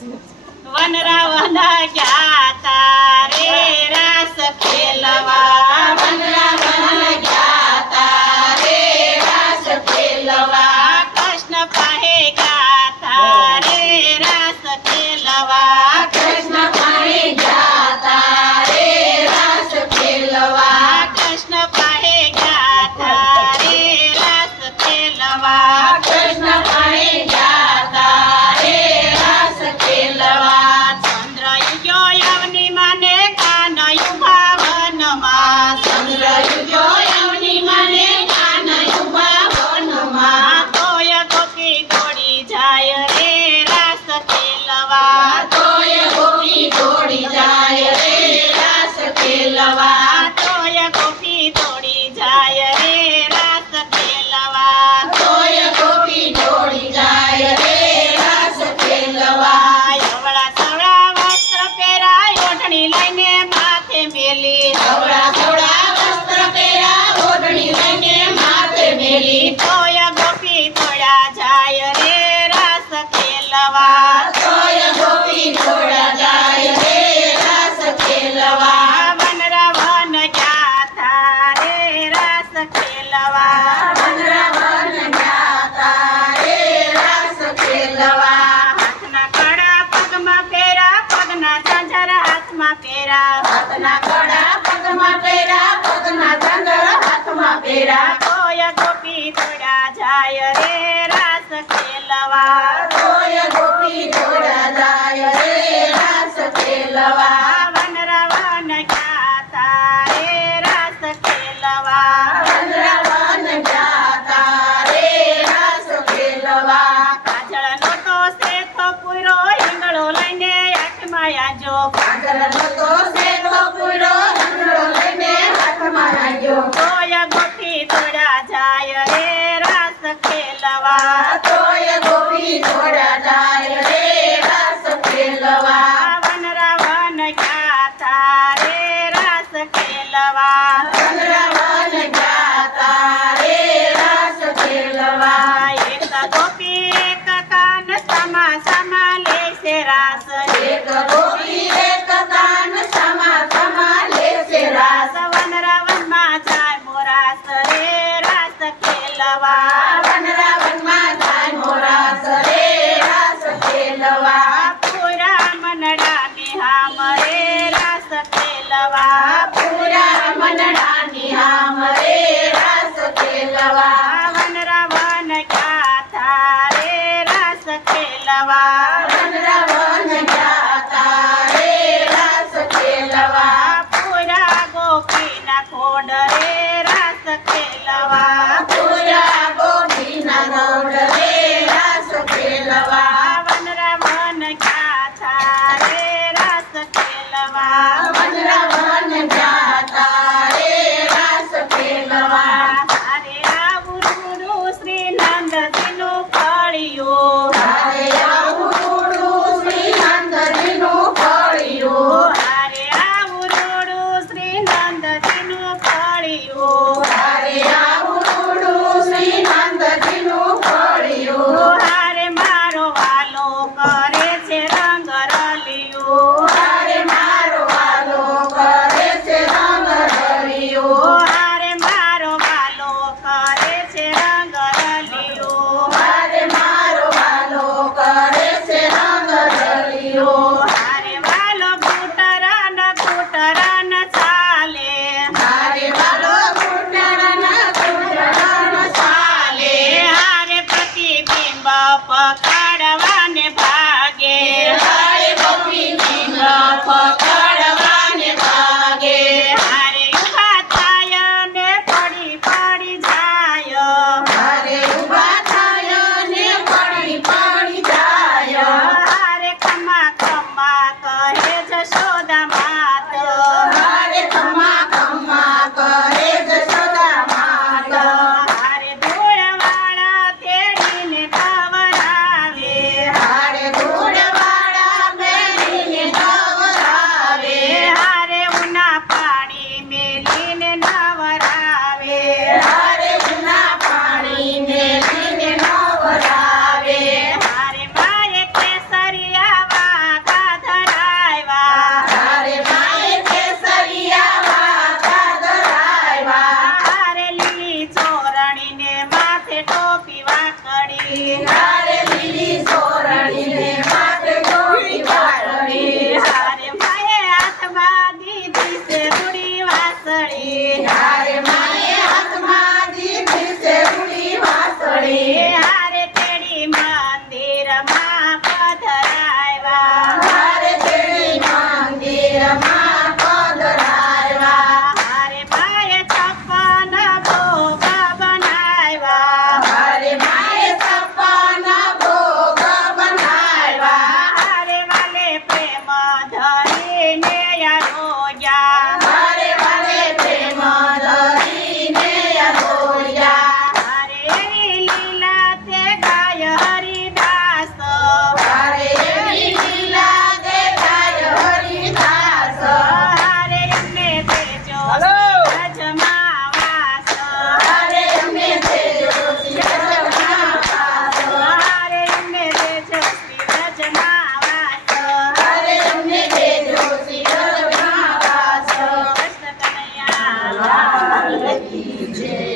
વનરાવન ગયા તા રે રાસ ખેલવા વનરાવન ગયા તા રે રાસ ખેલવા કૃષ્ણ પાહે ગયા તા રે રાસ ખેલવા કૃષ્ણ પાહે ગયા તા રે રાસ ખેલવા કૃષ્ણ પાહે ગયા તા રે રાસ ખેલવા કૃષ્ણ પાહે ગયા તા રે રાસ ખેલવા ચંદ્ર યુગ્યો યવની માને કાન યુભા વનમાં ચંદ્ર યુગ્યો યવની માને કાન યુભા વનમાં તોય ગોપી દોડી જાય રે રાસ ખેલવા તોય ગોપી દોડી જાય રે રાસ ખેલવા તોય ગોપી દોડી જાય રે રાસ ખેલવા તોય ગોપી દોડી જાય રે રાસ ખેલવા અવળા સવળા વસ્ત્ર પહેરાય ઓઢણી લઈને માથે મેલી ધવળા ધવળા વસ્ત્ર પહેરા ઓઢણી લઈને માથે મેલી તોય ગોપી દોડ્યા જાય રે રાસ ખેલવા તોય ગોપી દોડા જાય રે રાસ ખેલવા વનરાવન ગયા તા રે રાસ ખેલવા વનરાવન ગયા તા રે રાસ ખેલવા હાથના કડા પગમાં પહેરા પગના ઝાંઝર હાથમાં પહેરા હાથના કડા પગમાં પહેરા પગના ઝાંઝર હાથમાં પહેરા તોય ગોપી દોડ્યા જાય રે રાસ ખેલવા તોય ગોપી દોડા જાય રે રાસ ખેલવા વનરાવન ગયા તા રે રાસ ખેલવા વનરાવન ગયા તા રે રાસ ખેલવા કાજળનો તો શેઠો પૂરો હિંગળો લઈને હાથમાં આજો કાજલનો તો શેઠો પૂરો રંગડો લઈને હાથમાં આવ્યો તોય ગોપી દોડ્યા જાય રે રાસ ખેલવા તોય ગોપી દોડા જાય રે રાસ ખેલવા વનરાવન ગયા તા રે રાસ ખેલવા વનરાવન ગયા તા રે રાસ ખેલવા એક ગોપી એક કાન સમા સમા લેશે રાસ એક ગોપી એક કાન સમા સમા લેશે રાસ વનરાવનમાં જાય મોરાસ રે રાસ ખેલવા વનરાવનમાં જાય મોરાસ રે રાસ ખેલવા પૂરા મનડા નિહામ રે રાસ ખેલવા પૂરા મનડાની હામ રે રાસ ખેલવા વનરાવન ગયા તા રે રાસ ખેલવા વનરાવન ગયા તા રે રાસ ખેલવા પૂરા ગોપીના ખોડ રે રાસ ખેલવા પૂરા ગોપીના ગોળ રે રાસ ખેલવા વનરાવન ગયા તા રે રાસ ખેલવા વનરાવન ગયા તા રે રાસ ખેલવા અરે આવું રૂડું શ્રી નંદજીનું ફળિયું હારે આવું રૂડું શ્રી નંદજીનું ફળિયું અરે આવું રૂડું શ્રી નંદજીનું ફળિયું હારે આવું વ્રજમાં વાસ. હારે અમને દેજો શ્રી વ્રજમાં વાસ. હારે અમને દેજો શ્રી વ્રજમાં વાસ. હારે અમને દેજો શ્રી વ્રજમાં વાસ. કૃષ્ણ કનૈયા લાલ કી જય.